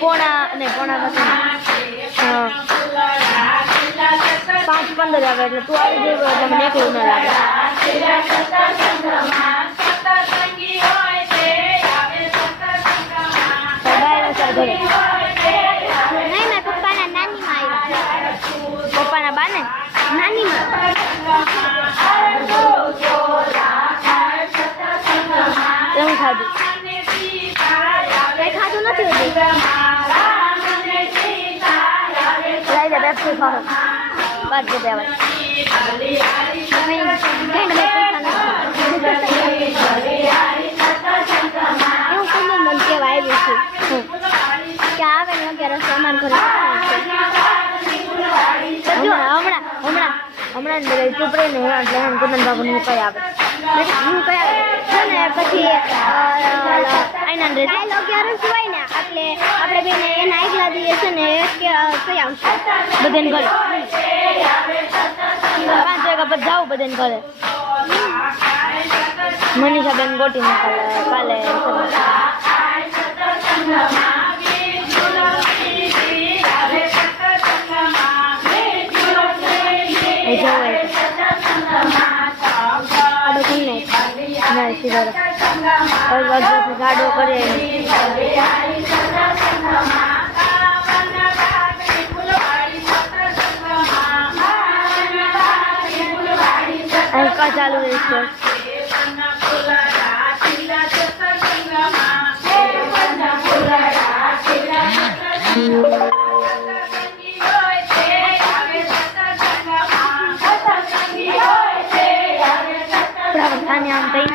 પોણા નહીં પોણા નથી 5:15 આવે એટલે તું આવી જઈ એટલે મને એકલું ન લાગે. નહીં મેં પપ્પાના નાનીમાં આવ્યા. પપ્પાના બાને નાનીમાં એવું ખાધું કઈ ખાધું નથી હોતું. લઈ જા બેસી ખાઓ બાદ કે દેવા એવું કોઈ મન કહેવા આવ્યું છે કે આવે ને અત્યારે સામાન ઘરે હમણાં ચૂપ રહીને હું કુંદન બાબુ હું કઈ આવે હું કઈ આવે ને પછી ડાયલોગ યાર હોય ને એટલે આપણે બેને એના આગલા દઈએ છે ને કઈ આવશે બધાને ઘરે 5 વાગ્યા પછી જાઉં બધાને ઘરે. મનીષા બેન ગોટી મોકલે કાલે ગાડો કરે અંકા ચાલુ રહેશે. આમ કઈ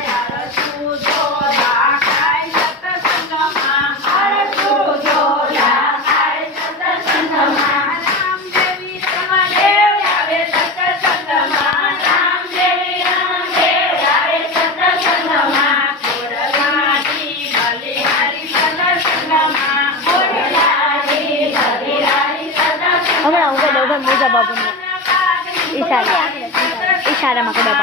હમણાં હું કહી દઉં મોજા બાબુને ઈશારામાં કહી દઉં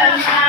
થાય